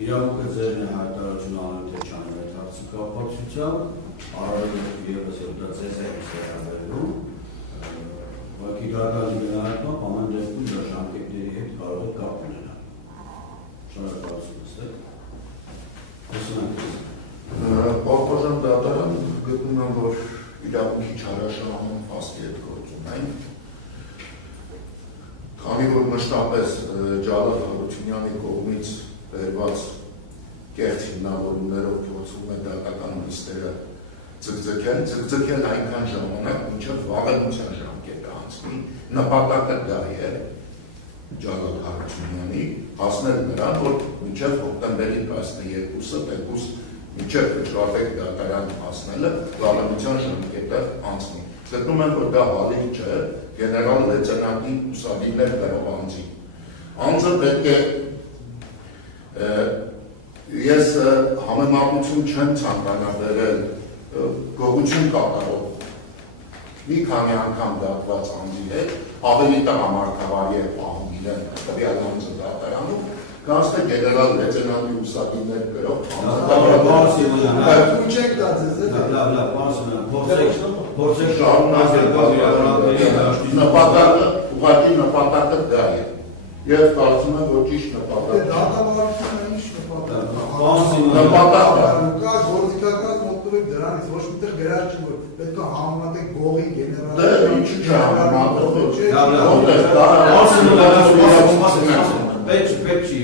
իրավունքը ձերն է հայտարարություն անել թե չանել այդ հարցի կապակցությամբ, առավել ևս եւ դա ձեզ է վերաբերում, ուղղակի դատարանի գնահատմամբ ամեն դեպքում դա ժամկետների հետ կարող է կապ ունենալ։ Շնորհակալություն ըստ։ Պարտադիր դատարան գտնում եմ, որ իրավունքի չարաշահում փաստի հետ գործում են։ Քանի որ մշտապես Ջալալ Հարությունյանի կողմից վերված կեղծ հիմնավորումներով փորձում է դատական նիստերը ձգձգել այնքան ժամանակ, մինչև վաղեմության ժամկետը անցնի, նպատակը դա է Ջալալ Հարությունյանի հասնել նրան, որ մինչև հոկտեմբերի 12-ը տեկուս մինչև Շարվեկ դատարան հասնելը վաղեմության ժամկետը անցնի։ Գտնում եմ, որ դա հալի չէ, գեներալ լեյտենանտի ուսանիներ գրող անձի։ Անձը պետք է ես համեմատություն չեմ ցանկանա վերել գողություն կատարող մի քանի անգամ դատված անձի հետ ավելի տղամարդավարի է պահում իրեն տվյալ անձը դատարանում, քան թե գեներալ լեյտենանտի ուսանիներ գրող փորձեք շարունակել ուղղակի նպատակը դա է եւ կարծում եմ, որ ճիշտ նպատակը դատավարությունը ինչ նպատակը կա գործիքական մոտորեք դրանից ոչ միտեղ գրած չի որ պետք է համեմատեք գողի գեներալ դա ինչ չի պետք չի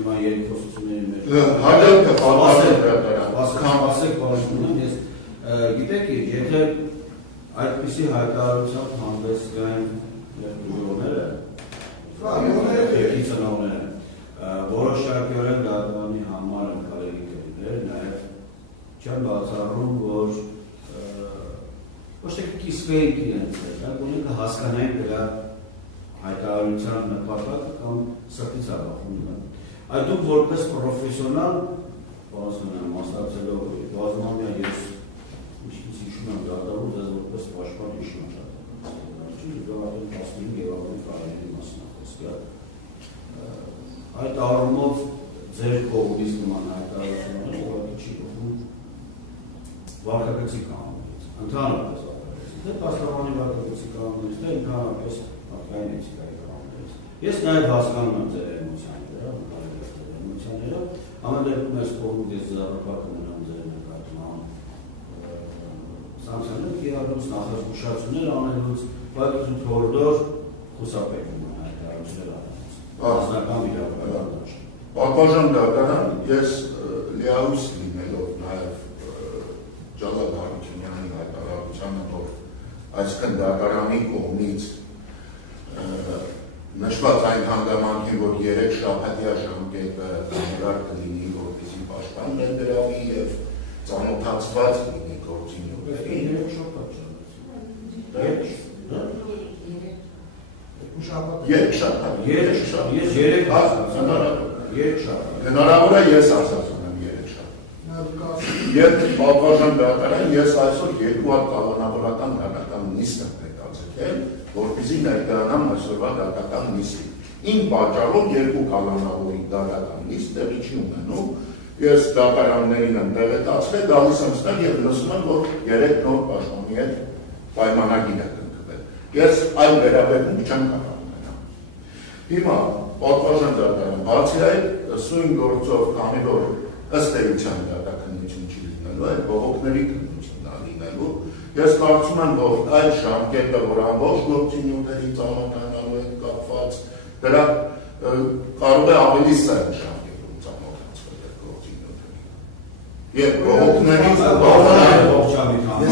նման երկխոսությունների մեջ հաջորդը ասեք պարզվում ես գիտեք եթե այդպիսի հայտարարությամբ հանդես գային ուժողները ծնողները որոշակիորեն դատարանի համար են կարելի կերներ նաև չեն բացառում որ ոչ թե կիսվեին իրենց հետ ունենքը հասկանային դրա հայտարարության նպատակը կամ սրտից ավախում այդ դուք որպես պրոֆեսիոնալ մասնակցելով բազմամյա ես ինչպես հիշում եմ դատարանում ձեզ որպես պաշտպան հիշում եմ գավառի 15 գավառի կարելի մասնակցել այդ առումով ձեր կողմից նման հայտարարությունները ուղղակի չի օգնում վարկագծի կանոնից ընդհանրապես թե պաշտպանի վարկագծի կանոնից թե ընդհանրապես մարդկային էթիկայի կանոնից ես նաև հասկանում եմ ձեր էմոցիաները ամեն դեպքում ես կողմից ես զարպակ ունենամ ձեր նկատմամբ սանքցիաներ կիրառելուց նախազգուշացումներ անելուց բայց թորդոր խուսափում են հայտարարություններ անելուց անձնական վիճակական Պատվաժան դատարան ես լիահույս լինելով նաև Ջալալ Հարությունյանի հայտարարությանը որ այսքան դատարանի կողմից նշված այն հանգամանքին, որ 3 շաբաթյա ժամկետը հնարավոր կլինի, որպեսզի պաշտպան ներդրավի եւ ծանոթացված լինի գործիքներին։ 3 շաբաթ Հնարավոր է ես ասած ունեմ 3 շաբաթ։ Եվ պատվաժան դատարան ես այսօր 2 հատ կանոնավորական դատական նիստ եմ ներկայացրել, որպեսզի ներկայանամ այսօրվա դատական նիստին։ Իմ պատճառով 2 կանոնավորի դատական նիստ տեղի չի ունենում։ Ես դատարաններին եմ տեղեկացրել, գալիս եմ ստեղ եւ լսում եմ, որ 3 նոր պաշտպանի հետ պայմանագիր է կնքվել։ Ես այլ վերաբերում չեմ կարող ունենալ։ Հիմա պատվաժան դատարան բացի այդ սույն գործով քանի որ ըստ էության դատականություն չի լինելու, այդ բողոքների քննությունն է լինելու։ Ես կարծում եմ, որ այդ ժամկետը, որ ամբողջ գործիքների ծանոթանալու հետ կապված, դրա կարող է ավելի սեր ժամկետում ծանոթացվել այդ գործիքների։ Եվ բողոքների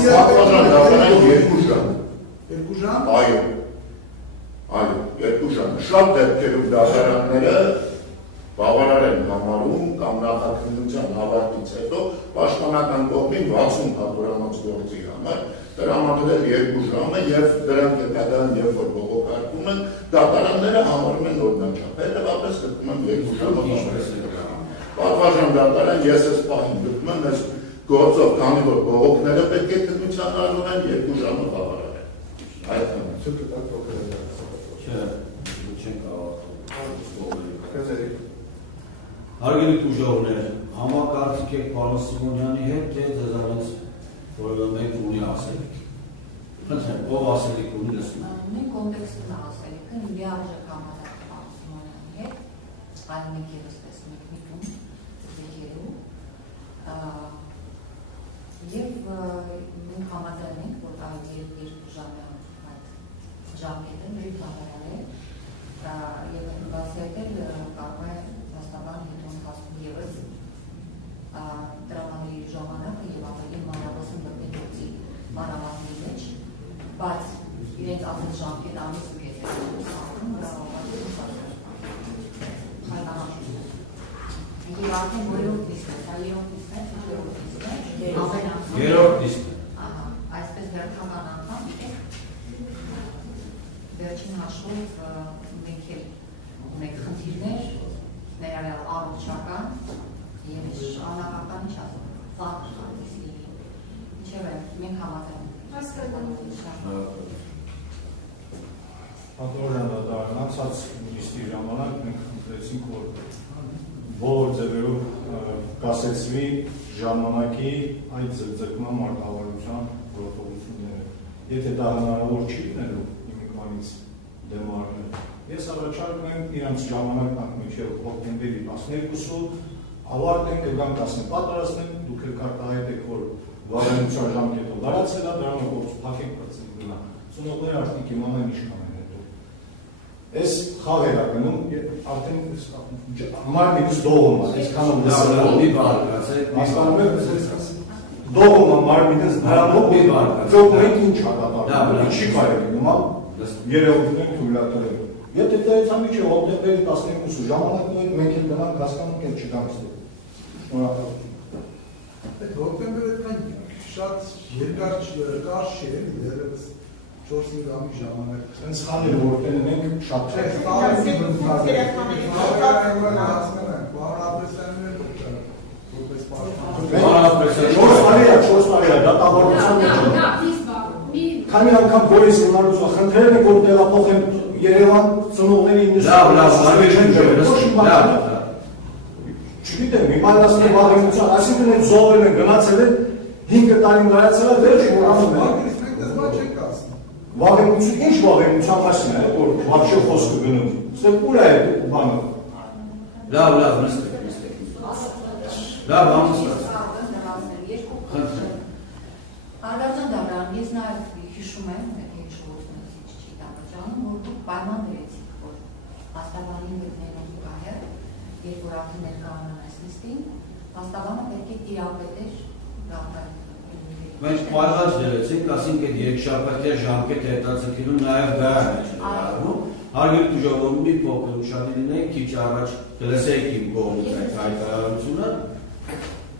պատվաժան դատարան 2 ժամ։ 2 ժամ։ Այո, 2 ժամ։ Շատ դեպքերում դատարանները բավարար են համարում կամ նախաքննության հավատից հետո պաշտպանական կողմին 60 հատուրանոց գործի համար տրամադրել 2 ժամը եւ դրանք հետագան երբ որ բողոքարկում են դատարանները համարում են օրինաչափ հետեւաբար գտնում են 2 ժամը պատվաժան դատարան ես ես պահին գտնում եմ այս գործով քանի որ բողոքները պետք է քննության առնվեն 2 ժամը բավարար է այդքան չէ չեն կարող Հարգելի տուժողներ, համակարծիք եք պարոն Սիմոնյանի հետ, թե ձեզանից որևէ մեկ ունի ասելիք։ Խնդրեմ, ով ասելիք ունի լսում։ Մենք կոնտեքստն ասելիքը լիարժեք համաձայն պարոն Սիմոնյանի հետ, այլ մենք ևս տեսնում ենք միտում, ձգերու, եւ մենք համաձայն ենք, որ այլ երկու ժամը այդ ժամկետը մեր բավարար է, եւ բացի այդ էլ կարող է հաստատան հետո հասնում ևս դրամաների ժամանակը եւ ավելի մանրամասն դեպքի մանրամասնի մեջ, բայց իրենց ասած ժամկետ ամիս ու կես է ստանում, եւ արդեն որևէ դիսկ է, երրորդ դիսկ է, Երրորդ դիսկ։ Այսպես վերջական անգամ վերջին հաշվով մենք էլ ունենք խնդիրներ, ներառյալ առողջական եւ շարունակական ինչ ասում, ինչեւ մենք համաձայն Պատրոժան դառնացած նիստի ժամանակ մենք խնդրեցինք, որ բոլոր ձևերով կասեցվի ժամանակի այդ ձգձգման մարտավարության գործողությունները։ Եթե դա հնարավոր չի լինելու իմիգրանից դեմ առնել, ես առաջարկում եմ իրանց ժամանակն մինչև հոկտեմբերի 12-ը ավարտենք, կգանք ասենք պատրաստենք, դուք եք արտահայտեք, որ վարենության ժամկետը լարացել է, դրանով գործ փակեք процент գնա։ Ծնողները արդեն իմանան ինչ կանեն հետո։ Այս խաղեր ակնում արդեն մարմինից դողում է, այսքանը լսել մի բան ասեք, հասկանում եք, դողում է մարմինից նրանով մի բան, ծոք մենք ինչ հատապարում, ինչի կարեք նման երևույթներ թույլատրել։ Եթե դերից ամիջը հոկտեմբերի 12-ը ժամանակներ մենք էլ գնանք հասկանանք էլ չգանք ստեղ։ Շնորհակալ։ Այդ հոկտեմբերը այդքան շատ երկար չէ, դեռևս 4-5 ամիս ժամանակ։ Հենց խաղերը որ տենենք շատ Չէ, Քանի անգամ Բորիս Հունարուզը խնդրել է, որ տեղափոխեն Երևան ծնողների 90%-ը չգիտեմ, իմաստի վաղեմության, այսինքն այդ զոհերն են գնացել են 5 տարին լրացել է, վերջ մոռանում են։ Վաղեմություն, ինչ վաղեմության մասին է, որ վաբշե խոսքը գնում։ Ստեղ ուր է այդ բանը։ Լավ, նստեք։ Լավ, ամուսնաց։ Խնդրեմ։ Արգարժան Դավրան, ես նաև հիշում եմ, եթե ինչ-որությունից ինչ չի դավաճանում, որ դուք պայման դրեցիք, որ հաստավանի գտնելով կահեր, երբ որ արդեն ներկայանան այս նիստին, հաստավանը պետք է տիրապետեր գաղթային։ Մենք պայման դրեցինք, ասինք այդ երկշաբաթյա ժամկետը հետաձգելու նաև դա է ներառնում։ Հարգելի տուժողներ, մի փոքր ուշադիր լինեք, քիչ առաջ լսեք իմ կողմից այդ հայտարարությունը։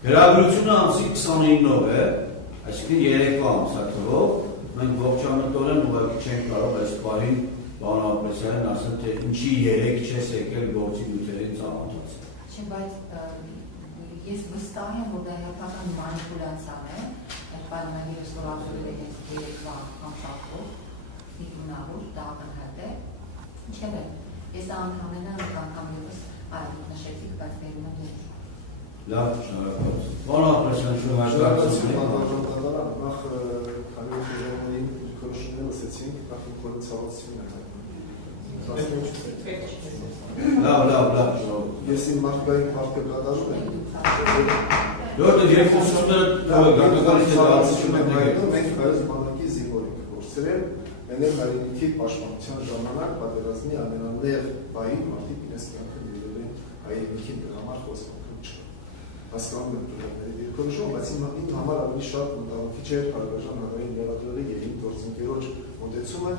Գրագրությունը ամսի 29-ով է, այսինքն երեկվա ամսաթվով, մենք ողջամտորեն ուղղակի չենք կարող այս պահին բան Ապրեսյանին ասել, թե ինչի երեք չես եկել գործի նյութերին ծանոթացել։ Չէ, բայց ես վստահ եմ, որ դա հերթական մանիպուլյացիա է, այդ պայմանը ես որ ասել եմ երեկվա ամսաթվով, իգունավոր, դա ակնհայտ է, ինչև է, ես անդամենը անգամ ևս այլ նշեցիք, բայց վերում եմ ես։ Լավ, շնորհակալություն։ Պարոն Ապրեսյան, շնորհակալություն։ Նախ քանի որ ժողովրդային քննարկումներ լսեցինք, նախ կորցավացություն է։ Լավ, Ես իմ մարդկային պարտքը կատարում եմ։ Որտե երկուսները գաղտնիքից դարձում են նայում, մենք հայոց բանակի զինվոր ենք գործել, մենակ հայրենիքի պաշտպանության ժամանակ պատերազմի ամենանեղ բային մարդիկ իրենց կյանքը դրել են հայրենիքի համար խոսքը չէ։ Հասկանում եմ դուրների դիրքորոշում, բայց իմ համար ավելի շատ մտահոգիչ է Արգարժան հանրային լրագրողի եւ իմ գործընկերոջ մոտեցումը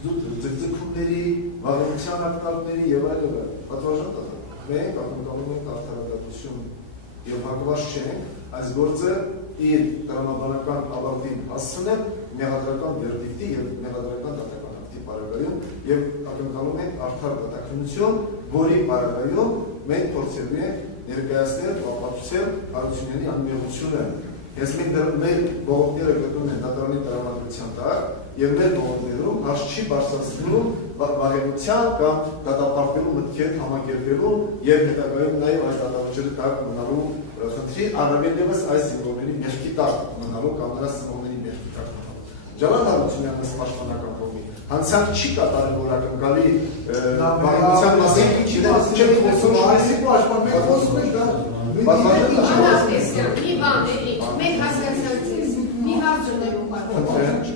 ձգձգումների, վաղեմության ակնարկների եւ այլն պատվաժան տա։ Մենք ակնկալում ենք արդարադատություն եւ հակված չենք այս գործը իր տրամաբանական ավարտին հասցնել մեղադրական վերդիկտի եւ մեղադրական դատական ակտի պարագայում եւ ակնկալում ենք արդար դատականություն, որի պարագայում մենք փորձելու ենք ներկայացնել ապացուցել հարությունների անմեղությունը Ես մեր բողոքները գտնում են դատարանի տրամադրության տակ եւ մեր բողոքներում հաշ չի բարձրացնում վարելության կամ դատապարտելու մտքեր համակերպելու եւ հետագայում նաեւ այս դատավճիռի տակ մնալու խնդրի առավել եւս այս զինվորների մեղքի տակ մնալու կամ նրա սպաների մեղքի տակ մնալու։ Ջալալ Հարությունյանն ըստ պաշտպանական կողմի հանցանք չի կատարել որ ակնկալի վարելության մասին չեն խոսում այսի պաշտպան մենք խոսում ենք դա Մի բան էլի, մենք հասկացանք, մի հարց ունեմ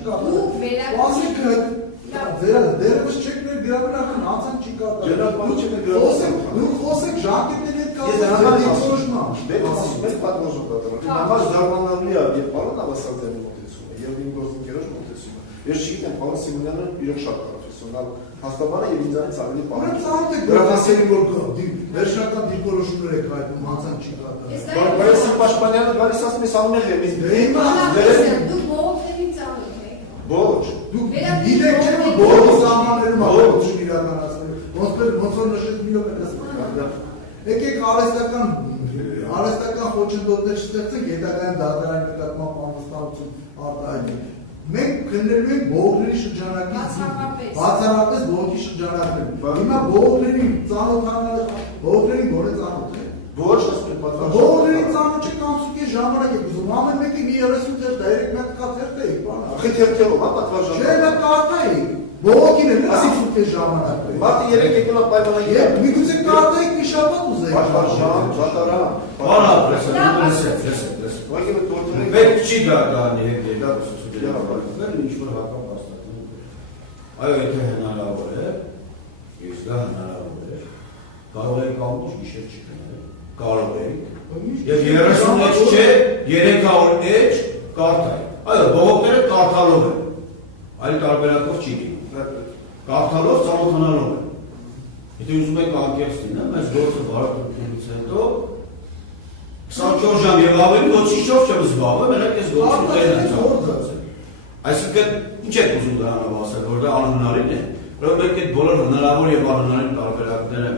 դուք դերևս չեք ներգրավական հանցանք չի կատարել։ Դուք խոսեք ժամկետների հետ կապված Մենք պատմություն կատարել։ Համար զարմանալի է եւ պարոն Ավասարյանի մոտեցումը եւ իմ գործընկերոջ մոտեցումը։ Ես չգիտեմ, պարոն Սիմոնյանը իրոք շատ պրոֆեսիոնալ հաստատաբար եւ ինձանից ավելի պարոն։ Դրամասերի որ վերջնական դիրքորոշումներ եք հայտնում հանցանք չի կատարել։ Բայց Պաշտպանյանը գալիս ասում է սամունել եմ ինձ։ դուք բողոքների ծանոթ եք։ Ոչ։ Դուք գիտեք չէ՞ որ բոլոր սահմաններում ապահովություն իրականացնել։ Ոնց որ նշեց մի օր ասում։ Եկեք արհեստական խոչընդոտներ ստեղծենք հետագայում դատարանի նկատմամբ անվստահություն արտահայտենք։ Մենք քննելու ենք բողոքների շրջանակից բացառապես բողոքի շրջանակներ։ Հիմա բողոքների ծանոթանալը բողոքների որը ծանոթ է։ Ոչ, ասում եմ պատվաստանյանը։ Բողոքների ծանոթ չեք ամսուկի ժամանակ եք ուզում։ Ամեն մեկի մի 30 թերթ է, 3 մատ կա թերթ է, բան։ Ախի թերթերով, հա, պատվաստանյանը։ Չէ, դա կարտայի։ Բողոքին է 30 ժամանակ։ Մարդը 3 եկել է պայմանագիր։ Եվ միգուցե կարտայիք մի շաբաթ ուզեիք։ Պատվաստան, դատարան։ Բանա պրեսը, Ոգին տորտուրի։ պետք չի դա գանի հետ դեպի ինչ-որ հակապ հաստատում։ Այո, եթե հնարավոր է, ես դա հնարավոր է, կարող եք ամբողջ գիշեր չքնել, կարող եք, և 30 էջ չէ, 300 էջ կարդայք։ Այո, բողոքները կարդալով են, այլ տարբերակով չի լինում, կարդալով ծանոթանալով են։ Եթե ուզում եք անկեղծ լինեմ, այս գործը բարոյությունից հետո 24 ժամ եւ ավելի ոչինչով չեմ զբաղվում, մենակ այս գործի դերն եմ ծառայում։ Այսինքն, ինչ եք ուզում դրանով ասել, որ դա անհնարին է, որ մենք այդ բոլոր հնարավոր եւ անհնարին տարբերակները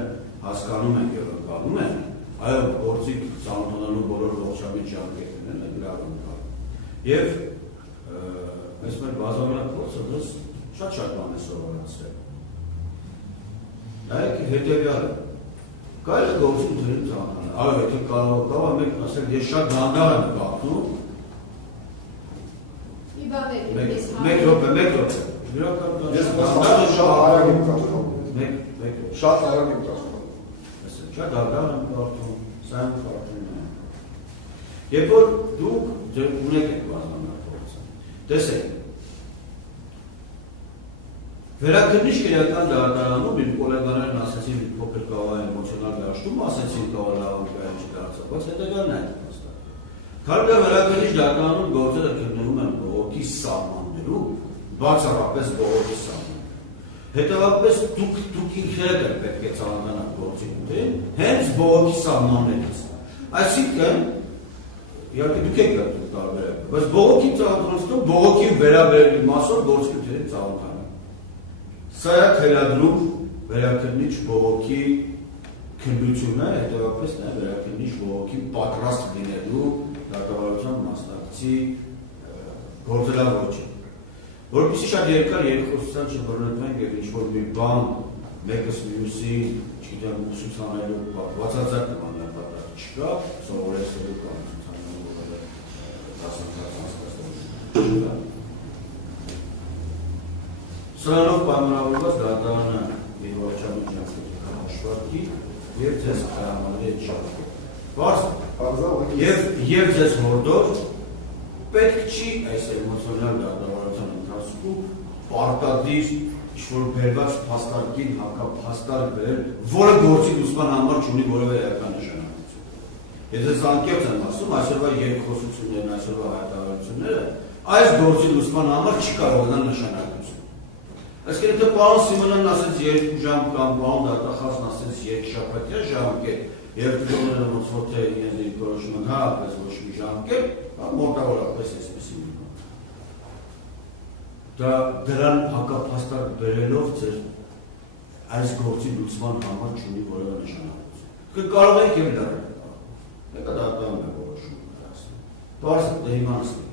հասկանում ենք եւ ընկալում ենք, այո, գործի ծանոթանալու բոլոր ողջամիտ ժամկետներն են լավ ընկալում։ Եվ այս մեր բազովյան փորձը դες շատ բան է սովորացրել։ Նայեք հետեւյալը Կարելի է գործի ուտերին ծանոթանալ, այո, եթե կարող մենք ասել, ես շատ դանդաղ եմ գաղթում, մեկ րոպե, Ես բաստանյանը շատ արագ եմ կարդում։ Շատ արագ եմ կարդում։ Շատ դանդաղ եմ գաղթում, սա եմ կարդում եմ։ Երբ որ դուք ունեք եք բազմամյա փորձը, տեսեք, Վերաքննիչ քրեական դատարանում իմ գոլեգաներն ասեցին մի փոքր կավայ էմոցիոնալ դաշտում, ասեցին կավալավան կայան չդարձավ, բայց հետագան այդ հաստատ։ Քանի որ վերաքննիչ դատարանում գործերը քննվում են բողոքի սահմաններում, բացառապես բողոքի սահմաններում։ Հետևաբար դուք ինքներդ եք պետք է ծանոթանաք գործի ուտերին, հենց բողոքի սահմաններից։ Այսինքն, իհարկե դուք եք դարձել տարբերակը, բայց բողոքի ծանոթանալու բողոքի վերաբերելի մասով գործի ուտերին ծանոթանալ։ Սա է թելադրում վերաքննիչ բողոքի քննությունը, հետևաբար նա վերաքննիչ բողոքի պատրաստ լինելու դատավարության մասնակցի գործելավոճը։ Որպեսզի շատ երկար երկխոսության չբռնվենք եւ ինչ-որ մի բան մեկս մյուսին, չգիտեմ, ուսուցանելու բացարձակ նման նպատակ չկա, սովորեցնելու կամ ուսուցանելու դասընթաց անցկացնելու։ Սրանով պայմանավորված դատարանը իր ողջամիտ ժամկետի հաշվարկի եւ ձեզ հրամանի այդ ժամկետը։ Եվ ձեզ հորդոր պետք չի այս էմոցիոնալ դատավարության ընթացքում պարտադիր ինչ-որ բերված փաստարկին հակափաստարկ բերել, որը գործի լուծման համար չունի որևէ էական նշանակություն։ Եթե անկեղծ եմ ասում, այսօրվա երկխոսություններն, այսօրվա հայտարարությունները այս գործի լուծման համար չի կարող ունենալ նշանակություն։ Այսինքն եթե պարոն Սիմոնյանն ասեց 2 ժամ կամ պարոն դատախազն ասեց 2 շաբաթյա ժամկետ, եւ դուք ոնց որ թե իրենց դիրքորոշում են, հա, պես ոչ մի ժամկետ, մոտավորապես այսպես է։ Դա դրան հակափաստարկ բերելով ձեր այս գործի լուծման համար չունի որևէ նշանակություն։ Կարող եք եւ լավ։ Մեկը դատարանն է որոշում։ Պարզ դե հիմա նստի։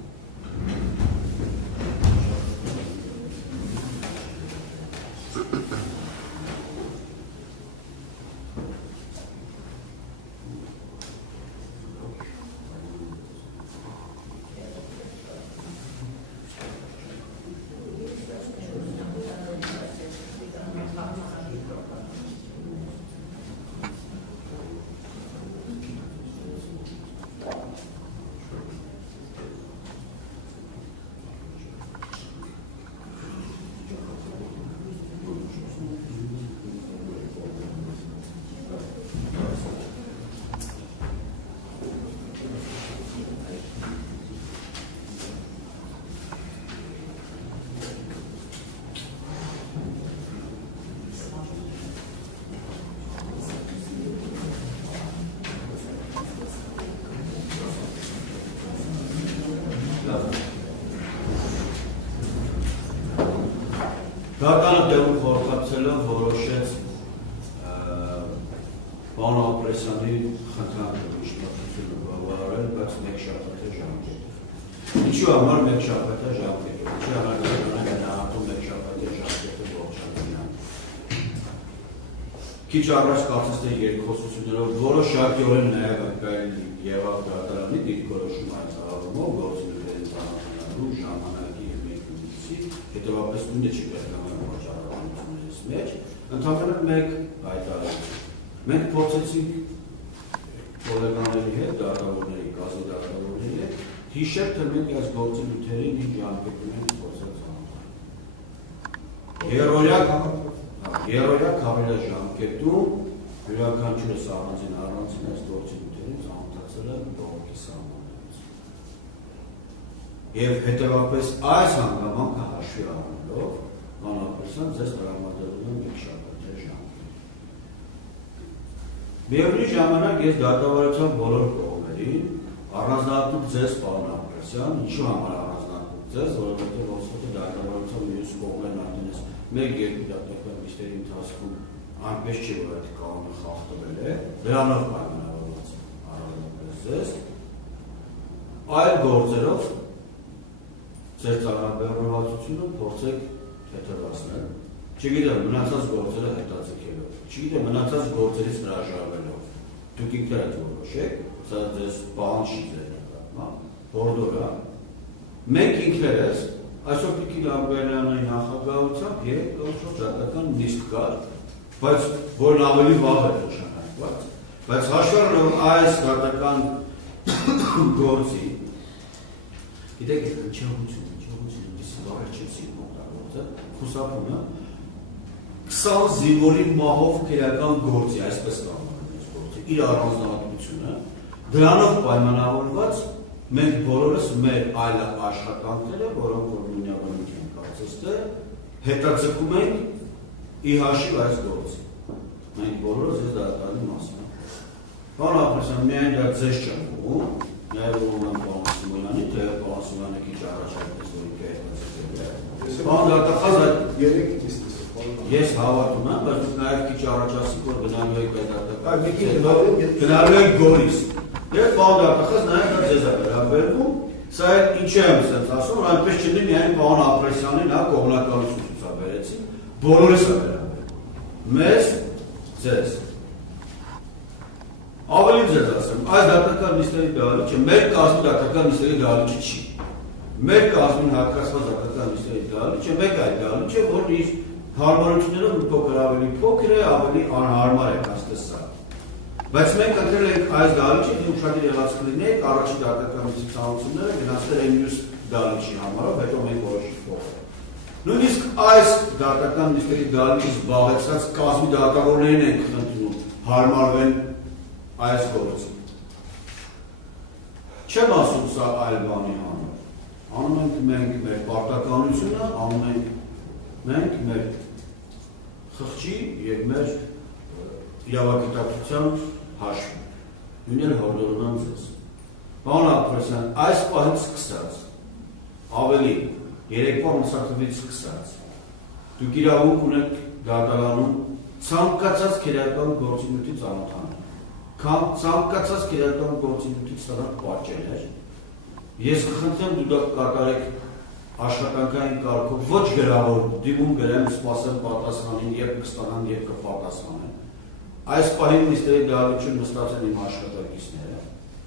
Գարկանը տեղում խորհրդակցելով որոշեց պարոն Ապրեսյանի խնդրանքը միջնորդությունը բավարարել, բայց մեկ շաբաթը ժամկետով։ Ինչու համար մեկ շաբաթը ժամկետով։ Ինչի համար գնահատում մեկ շաբաթը ժամկետը ողջանության։ Քիչ առաջ կարծես թե երկխոսություններով որոշակիորեն նաև կարելի եղավ դատարանի դիրքորոշում այդ առումով գործունեության ծանոթանալու ժամանակի եւ մեկնումից, հետեւաբար նույնը չի վճարականությունից մեջ, ընդհանրապես մեկ հայտարարություն։ Մենք փորձեցինք կոլեգաների հետ, դատավորների, կազմի դատավորների հետ հիշել, թե մենք այս գործունեություններին ինչ ժամկետում ենք փորձել ծանոթանալ։ Երորյա քամիլա ժամկետում յուրաքանչյուրս առանձին այս գործունեություններին ծանոթացել են բողոքի սահմաններից։ Եվ հետևապես այս հանգամանքը հաշվի առնելով բանապրեսան ձեզ տրամադրում են մեկ շաբաթի ժամկետ։ Միևնույն ժամանակ ես դատավարության բոլոր կողմերին առանձնահատուկ ձեզ պարոն Ապրեսյան, ինչու համար առանձնահատուկ ձեզ, որովհետև ոսկոտը դատավարության մյուս կողմերն արդեն մեկ-երկու դատական նիստերի ընթացքում այնպես չի, որ այդ կանոնը խախտվել է, դրանով պայմանավորված առանձնապես ձեզ, այլ գործերով ձեր ծանրաբեռնվածությունը փորձեք թեթևացնել, չգիտեմ, մնացած գործերը հետաձգելով, չգիտեմ, մնացած գործերից հրաժարվելով, դուք ինքներդ որոշեք, սա ձեզ պահանջ չի ձեր նկատմամբ, հորդորա, մենք ինքներս այսօր Տիկին Աբրահամյանի նախագահությամբ երկրորդ դատական նիստ կար, բայց որն ավելի վաղ է նշանակված, բայց հաշվի առնելով այս դատական գործի, գիտեք, ինչողություն, վարչեցի մոտավորը, խուսափում է 20 զինվորի մահով քրեական գործի, այսպես կանոնից գործի, իր առանձնահատկությունը, դրանով պայմանավորված մենք բոլորս մեր այլ աշխատանքները, որոնք որ նույնականություն են կարծես թե, հետաձգում ենք ի հաշիվ այս գործի։ Մենք բոլորս ես դատարանի մասին ենք։ Պարոն Ապրեսյան, միայն դա ձեզ չեմ ուղղում, նաև ուղղում եմ պարոն Սիմոնյանի, թե պարոն Սիմոնյանը քիչ առաջ այդպես որ ինքը հետաձգել է։ Պարոն դատախազ այդ երեք նիստից ես հավատում եմ, բայց դուք նաև քիչ առաջ ասիք, որ գնալու եք այդ դատական, գնալու եք Գորիս։ Եվ պարոն դատախազ նաև դա ձեզ է վերաբերվում, սա ինչ եմ ասած ասում, որ այնպես չլինի միայն պարոն Ապրեսյանին հա կողմնականություն ցուցաբերեցին, բոլորս է վերաբերվում։ Մեզ, ձեզ։ Ավելի ձեզ ասեմ, այս դատական նիստերի դահլիճը մեր կազմի դատական նիստերի դահլիճը չի։ Մեր կազմին հատկացված դատական նիստերի դահլիճը մեկ այլ դահլիճ է, որն իր հարմարություններով մի փոքր ավելի փոքր է, ավելի անհարմար է ասես սա։ Բայց մենք ընտրել ենք այս դահլիճը, դու ուշադիր եղած կլինեք, առաջին դատական նիստի ցանցումները գնացել են մյուս դահլիճի համարով, հետո մենք որոշենք փոխել։ Նույնիսկ այս դատական նիստերի դահլիճից զբաղեցած կազմի դատավորներին ենք խնդրում հարմարվեն այս գործին։ Չեմ ասում սա այլ բանի համար։ Անում ենք մենք մեր պարտականությունը, անում ենք մենք մեր խղճի և մեր իրավագիտակցության հաշվին։ Նույն էլ հորդորում եմ ձեզ։ Պարոն Ապրեսյան, այս պահից սկսած, ավելի երեկվա ամսաթվից սկսած, դուք իրավունք ունեք դատարանում ցանկացած քրեական գործունեություն ծանոթանալ, ցանկացած քրեական գործունեություն ստանալ պատճեններ, Ես կխնդրեմ դու դա կատարեք աշխատանքային կարգով, ոչ գրավոր, դիմում գրեմ, սպասեմ պատասխանին, երբ կստանան, երբ կպատասխանեն։ Այս պահին նիստերի դահլիճում նստած են իմ աշխատակիցները,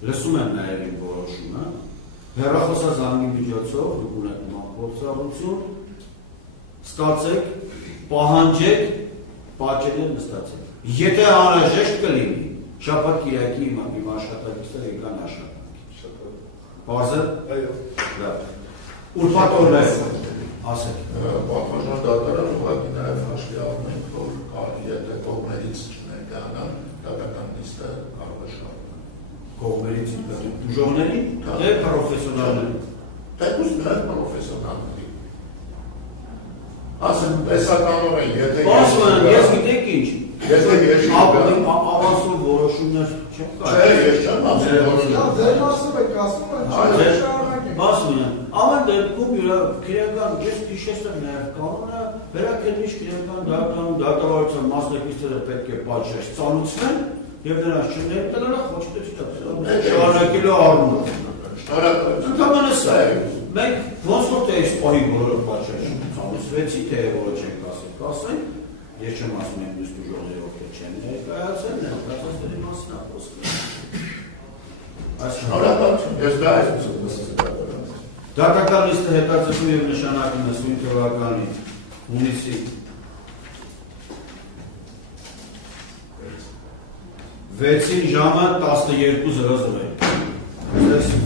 լսում են նաև իմ որոշումը, հեռախոսազանգի միջոցով դուք ունեք նման փորձառություն, ստացեք, պահանջեք, պատճեններ նստացեք։ Եթե անհրաժեշտ կլինի, շաբաթ կիրակի իմ աշխատակիցները եկան աշխատանքի։ Պարզ է։ Այո։ Լավ։ Ուրբաթ օրներ ասեք։ Պատվաժան դատարան ուղղակի նաև հաշվի առնենք, որ եթե կողմերից չներկայանան, դատական նիստը կարող է շարունակել։ Կողմերից ուժողների, թե պրոֆեսիոնալների։ Թեկուզ նաև պրոֆեսիոնալների։ Ասեմ, տեսականորեն, եթե Ես գիտեք ինչ, Եթե ես ավանսով որոշումներ չեմ Չէ, ես չեմ ասում, Ձեր ասում եք, ասում եք, շարունակենք։ Ասում եմ, ամեն դեպքում քրեական, ես հիշեցրեմ նաև կանոնը, վերաքննիչ քրեական դատավարության մասնակիցները պետք է պատժեշտ ծանուցվեն եւ նրանց չներկայանալը ոչ թե չտա։ Շարունակելու առումով։ Ընդհանրապես սա է։ Մենք ոնց որ թե այս պահի բոլորը պատժեշտ ծանուցվեցի, թե որը չենք ասենք, ես չեմ ասում եմ մյուս ուժողների ովքեր չեն ներկայացել, ներկայացածների մասին է խոսքը։ Ես դա եմ Դատական լիստը հետաձգում եւ նշանակում է սույն թվականի հունիսի 6-ին ժամը 12:00 է։